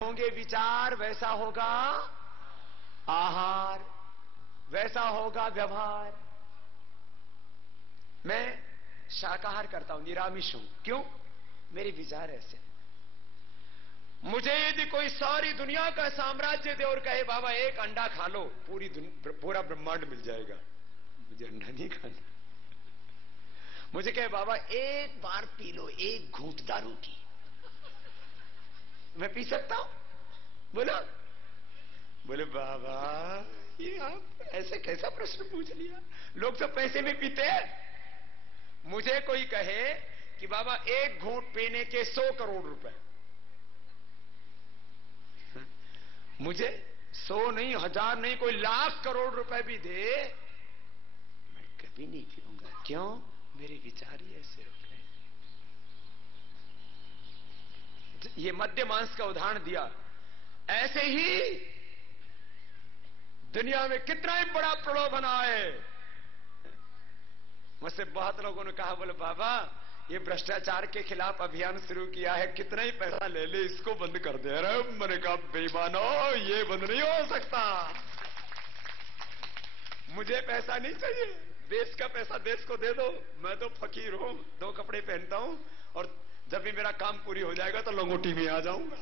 होंगे विचार वैसा होगा आहार, वैसा होगा व्यवहार। मैं शाकाहार करता हूं, निरामिष हूं। क्यों? मेरे विचार ऐसे। मुझे यदि कोई सारी दुनिया का साम्राज्य दे और कहे बाबा एक अंडा खा लो, पूरा ब्रह्मांड मिल जाएगा, मुझे अंडा नहीं खाना। मुझे कहे बाबा एक बार पी लो एक घूंट दारू की, मैं पी सकता हूं? बोलो बोले बाबा ये आप ऐसे कैसा प्रश्न पूछ लिया, लोग सब पैसे में पीते हैं। मुझे कोई कहे कि बाबा एक घूंट पीने के 100 करोड़ रुपए, मुझे 100 नहीं, 1000 नहीं, कोई लाख करोड़ रुपए भी दे, मैं कभी नहीं पीऊंगा। क्यों? मेरे विचार ही ऐसे हो गए। ये मद्य मांस का उदाहरण दिया। ऐसे ही दुनिया में कितना ही बड़ा प्रलोभन आए। मुझसे बहुत लोगों ने कहा, बोले बाबा ये भ्रष्टाचार के खिलाफ अभियान शुरू किया है, कितना ही पैसा ले ले इसको बंद कर दे। अरे मैंने कहा बेईमानो, ये बंद नहीं हो सकता। मुझे पैसा नहीं चाहिए, देश का पैसा देश को दे दो। मैं तो फकीर हूं, 2 कपड़े पहनता हूं और जब भी मेरा काम पूरी हो जाएगा तो लंगोटी में आ जाऊंगा।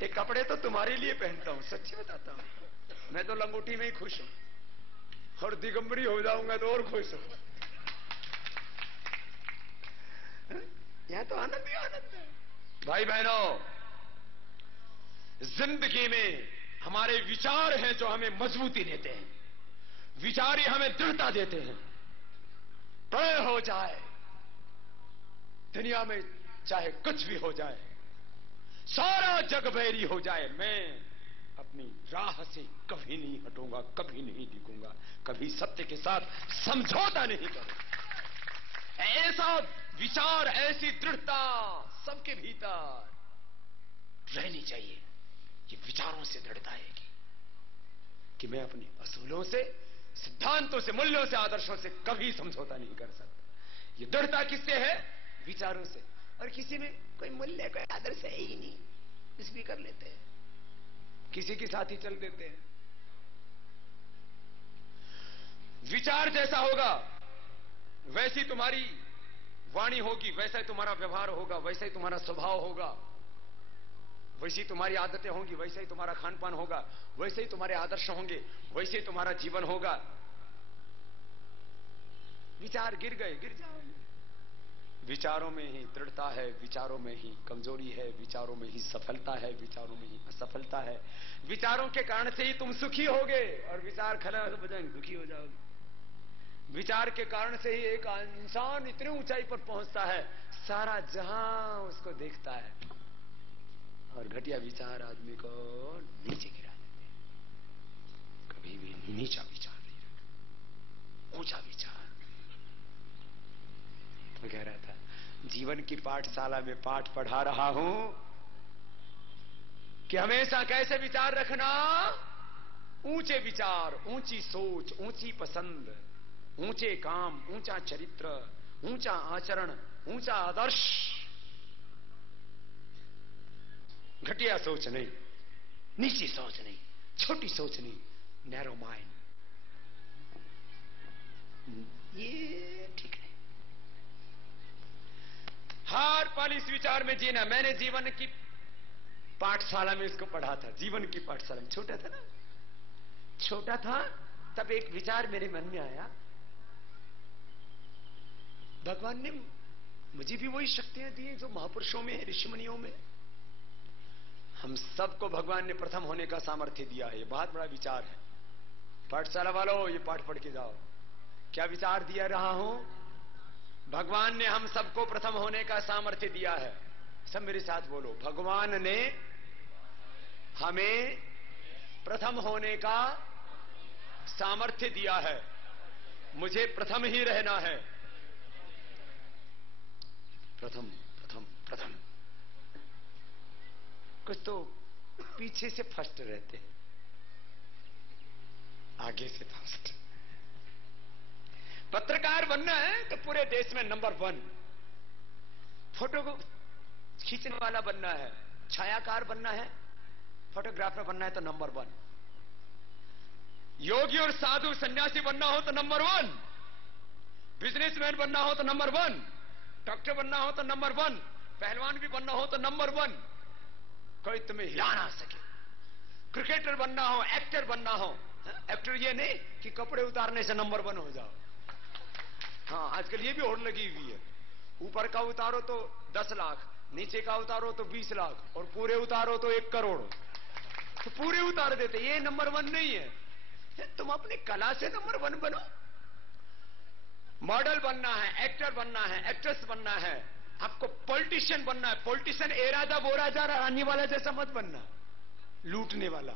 ये कपड़े तो तुम्हारे लिए पहनता हूं, सच्ची बताता हूं। मैं तो लंगोटी में ही खुश हूं और दिगंबरी हो जाऊंगा तो और खुश हूं। यहां तो आनंद ही आनंद है। भाई बहनों, जिंदगी में हमारे विचार हैं जो हमें मजबूती देते हैं, विचार ही हमें दृढ़ता देते हैं। तय हो जाए दुनिया में चाहे कुछ भी हो जाए, सारा जग बैरी हो जाए, मैं अपनी राह से कभी नहीं हटूंगा, कभी नहीं टिकूंगा, कभी सत्य के साथ समझौता नहीं करूंगा। ऐसा विचार, ऐसी दृढ़ता सबके भीतर रहनी चाहिए। ये विचारों से दृढ़ता आएगी कि मैं अपने असूलों से, सिद्धांतों से, मूल्यों से, आदर्शों से कभी समझौता नहीं कर सकता। ये दृढ़ता किससे है? विचारों से। और किसी में कोई मूल्य, कोई आदर्श है ही नहीं, कुछ भी कर लेते हैं, किसी के साथ ही चल देते हैं। विचार जैसा होगा वैसी तुम्हारी वाणी होगी, वैसा ही तुम्हारा व्यवहार होगा, वैसा ही तुम्हारा स्वभाव होगा, वैसी तुम्हारी आदतें होंगी, वैसे ही तुम्हारा खान पान होगा, वैसे ही तुम्हारे आदर्श होंगे, वैसे ही तुम्हारा जीवन होगा। विचार गिर गए, गिर जाओगे। विचारों में ही दृढ़ता है, विचारों में ही कमजोरी है, विचारों में ही सफलता है, विचारों में ही असफलता है। विचारों के कारण से ही तुम सुखी होगे और विचार खराब हो जाएंगे, दुखी हो जाओगे। विचार के कारण से ही एक इंसान इतनी ऊंचाई पर पहुंचता है, सारा जहां उसको देखता है, और घटिया विचार आदमी को नीचे गिरा देते हैं। कभी भी नीचा विचार नहीं रखना, ऊंचा विचार। मैं कह रहा था, जीवन की पाठशाला में पाठ पढ़ा रहा हूं कि हमेशा कैसे विचार रखना? ऊंचे विचार, ऊंची सोच, ऊंची पसंद, ऊंचे काम, ऊंचा चरित्र, ऊंचा आचरण, ऊंचा आदर्श। घटिया सोच नहीं, नीची सोच नहीं, छोटी सोच नहीं, नैरो माइंड, ये ठीक है। हर पल इस विचार में जीना। मैंने जीवन की पाठशाला में इसको पढ़ा था, जीवन की पाठशाला में। छोटा था ना, छोटा था तब एक विचार मेरे मन में आया, भगवान ने मुझे भी वही शक्तियां दी हैं जो महापुरुषों में है, ऋषिमुनियों में। हम सबको भगवान ने प्रथम होने का सामर्थ्य दिया है। ये बहुत बड़ा विचार है। पाठशाला वालों, ये पाठ पढ़ के जाओ। क्या विचार दिया रहा हूं? भगवान ने हम सबको प्रथम होने का सामर्थ्य दिया है। सब मेरे साथ बोलो, भगवान ने हमें प्रथम होने का सामर्थ्य दिया है। मुझे प्रथम ही रहना है। प्रथम प्रथम प्रथम। कुछ तो पीछे से फर्स्ट रहते हैं, आगे से फर्स्ट। पत्रकार बनना है तो पूरे देश में नंबर 1। फोटो को खींचने वाला बनना है छायाकार बनना है, फोटोग्राफर बनना है तो नंबर 1। योगी और साधु सन्यासी बनना हो तो नंबर 1, बिजनेसमैन बनना हो तो नंबर 1, डॉक्टर बनना हो तो नंबर 1, पहलवान भी बनना हो तो नंबर 1, कोई तुम्हें हिला ना सके। क्रिकेटर बनना हो, एक्टर बनना हो, एक्टर ये नहीं कि कपड़े उतारने से नंबर 1 हो जाओ। हाँ, आजकल ये भी होड़ लगी हुई है, ऊपर का उतारो तो 10 लाख, नीचे का उतारो तो 20 लाख, और पूरे उतारो तो 1 करोड़। तो पूरे उतार देते, ये नंबर 1 नहीं है। तुम अपनी कला से नंबर 1 बनो। मॉडल बनना है, एक्टर बनना है, एक्ट्रेस बनना है, आपको पॉलिटिशियन बनना है। पॉलिटिशियन ए राजा वो राजा रानी वाला जैसा मत बनना, लूटने वाला।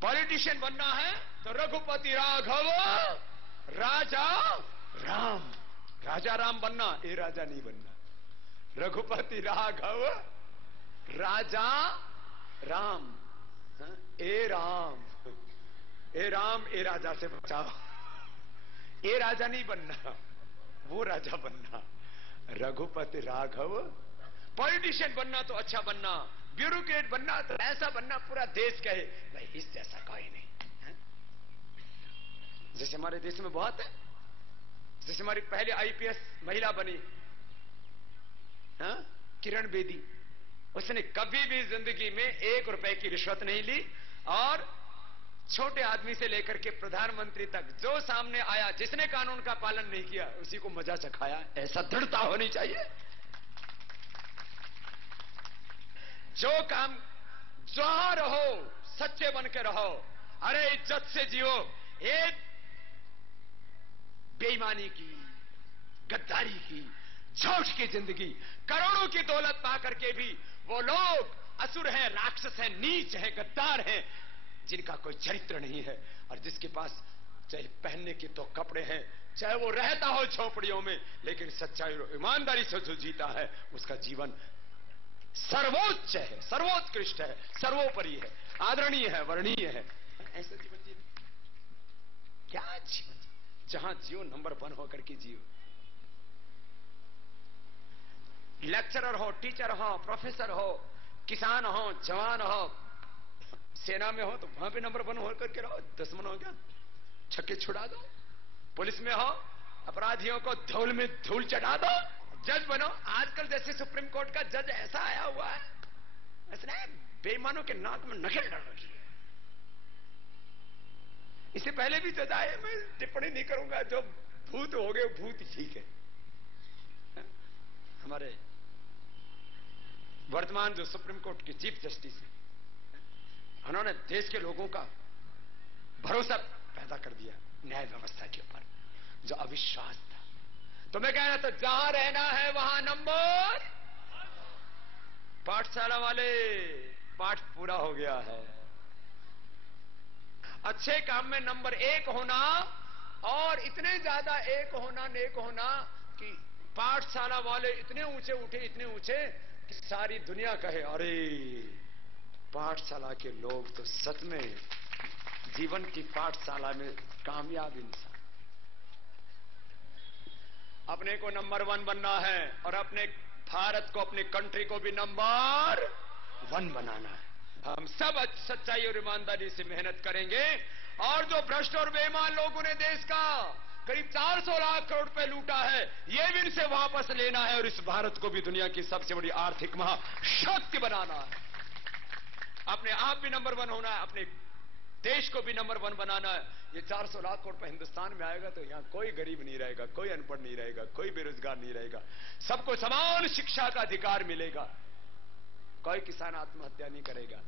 पॉलिटिशियन बनना है तो रघुपति राघव राजा राम, राजा राम बनना, ए राजा नहीं बनना। रघुपति राघव राजा राम, ए राम, ए राम ए राजा से बचाओ। ए राजा नहीं बनना, वो राजा बनना। रघुपति राघव। पॉलिटिशियन बनना तो अच्छा बनना, ब्यूरोक्रेट बनना तो ऐसा बनना पूरा देश कहे भाई इस जैसा कोई नहीं है? जैसे हमारे देश में बहुत है, जैसे हमारी पहले आईपीएस महिला बनी किरण बेदी, उसने कभी भी जिंदगी में 1 रुपए की रिश्वत नहीं ली, और छोटे आदमी से लेकर के प्रधानमंत्री तक जो सामने आया, जिसने कानून का पालन नहीं किया उसी को मजा चखाया। ऐसा दृढ़ता होनी चाहिए। जो काम जहां रहो सच्चे बन के रहो, अरे इज्जत से जियो। एक बेईमानी की, गद्दारी की, झूठ की जिंदगी, करोड़ों की दौलत पा करके भी वो लोग असुर हैं, राक्षस हैं, नीच हैं, गद्दार हैं, जिनका कोई चरित्र नहीं है, और जिसके पास चाहे पहनने के 2 कपड़े हैं, चाहे वो रहता हो झोपड़ियों में, लेकिन सच्चाई और ईमानदारी से जो जीता है उसका जीवन सर्वोच्च है, सर्वोत्कृष्ट है, सर्वोपरि है, आदरणीय है, वर्णीय है। ऐसा जीवन जीना क्या जीवन, जहां जियो नंबर 1 होकर के जियो। लेक्चरर हो, टीचर हो, प्रोफेसर हो, किसान हो, जवान हो, सेना में हो तो वहां पे नंबर 1 होकर के रहो। दुश्मन हो गया छक्के छुड़ा दो, पुलिस में हो अपराधियों को धूल में धूल चढ़ा दो, जज बनो। आजकल जैसे सुप्रीम कोर्ट का जज ऐसा आया हुआ है, ऐसा बेईमानों के नाक में नकेल डाल रखी है। इससे पहले भी जज आए, मैं टिप्पणी नहीं करूंगा, जो भूत हो गए भूत ठीक है। हमारे वर्तमान जो सुप्रीम कोर्ट के चीफ जस्टिस हैं, उन्होंने देश के लोगों का भरोसा पैदा कर दिया न्याय व्यवस्था के ऊपर, जो अविश्वास था। तो मैं कह रहा था जहां रहना है वहां नंबर। पाठशाला वाले, पाठ पूरा हो गया है। अच्छे काम में नंबर 1 होना, और इतने ज्यादा एक होना, नेक होना कि पाठशाला वाले इतने ऊंचे उठे, इतने ऊंचे कि सारी दुनिया कहे अरे पाठशाला के लोग तो सच में जीवन की पाठशाला में कामयाब इंसान। अपने को नंबर 1 बनना है, और अपने भारत को, अपनी कंट्री को भी नंबर 1 बनाना है। हम सब सच्चाई और ईमानदारी से मेहनत करेंगे, और जो भ्रष्ट और बेईमान लोगों ने देश का करीब 400 लाख करोड़ रुपए लूटा है, ये भी इनसे वापस लेना है, और इस भारत को भी दुनिया की सबसे बड़ी आर्थिक महाशक्ति बनाना है। अपने आप भी नंबर 1 होना है, अपने देश को भी नंबर 1 बनाना है। ये 400 लाख करोड़ रुपए हिंदुस्तान में आएगा तो यहां कोई गरीब नहीं रहेगा, कोई अनपढ़ नहीं रहेगा, कोई बेरोजगार नहीं रहेगा, सबको समान शिक्षा का अधिकार मिलेगा, कोई किसान आत्महत्या नहीं करेगा,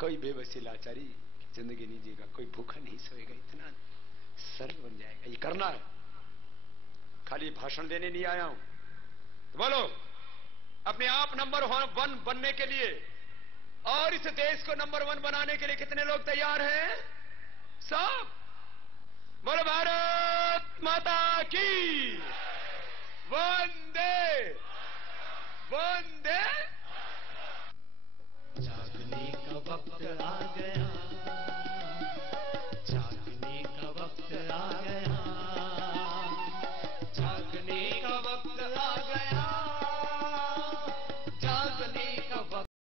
कोई बेबसी लाचारी जिंदगी नहीं जिएगा, कोई भूखा नहीं सोएगा। इतना सरल बन जाएगा। ये करना है, खाली भाषण देने नहीं आया हूं। तो बोलो अपने आप नंबर 1 बनने के लिए और इस देश को नंबर 1 बनाने के लिए कितने लोग तैयार हैं? सब। बोलो भारत माता की वंदे वंदे